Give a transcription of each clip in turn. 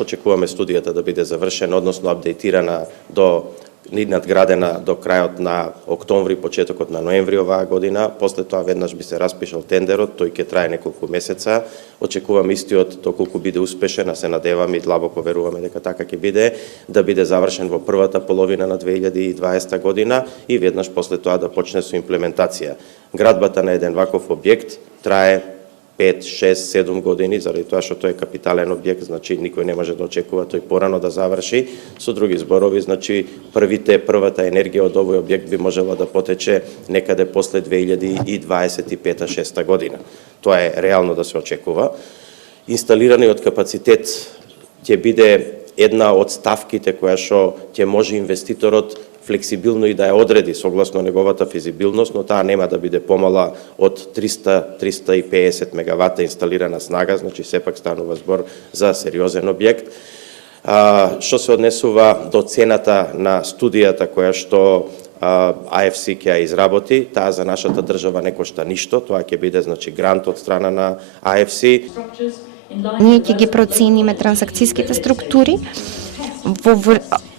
Очекуваме студијата да биде завршена, односно апдейтирана и надградена до крајот на октомври, почетокот на ноември оваа година. После тоа веднаш би се распишал тендерот, тој ќе трае неколку месеца. Очекувам истиот, доколку биде успешен, а се надеваме и длабоко веруваме дека така ќе биде, да биде завршен во првата половина на 2020 година и веднаш после тоа да почне со имплементација. Градбата на еден ваков објект трае 5, 6, 7 години, заради тоа што тој е капитален објект, значи никој не може да очекува тој порано да заврши. Со други зборови, значи првата енергија од овој објект би можела да потече некаде после 2025-6 година. Тоа е реално да се очекува. Инсталираниот капацитет ќе биде една од ставките која што ќе може инвеститорот флексибилно и да ја одреди согласно неговата физибилност, но таа нема да биде помала од 300-350 мегавата инсталирана снага, значи сепак станува збор за сериозен објект. Што се однесува до цената на студијата која што AFC ќе ја изработи, таа за нашата држава не кошта ништо, тоа ќе биде значи грант од страна на AFC. Ние ќе ги процениме трансакцијските структури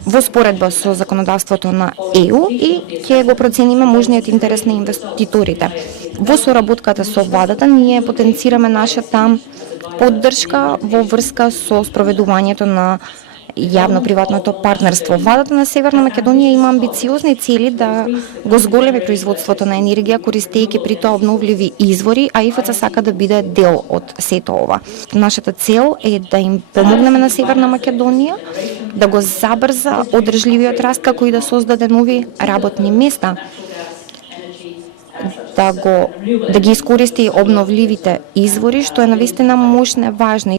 во споредба со законодавството на ЕУ и ќе го процениме можниот интерес на инвеститорите. Во соработката со владата ние потенцираме нашата поддршка во врска со спроведувањето на јавно-приватното партнерство. Владата на Северна Македонија има амбициозни цели да го зголеми производството на енергија користејќи при тоа обновливи извори, а ИФЦ сака да биде дел од сето ова. Нашата цел е да им помогнеме на Северна Македонија да го забрза одржливиот раст како и да создаде нови работни места, да ги искористи обновливите извори, што е навистина мощна, важна.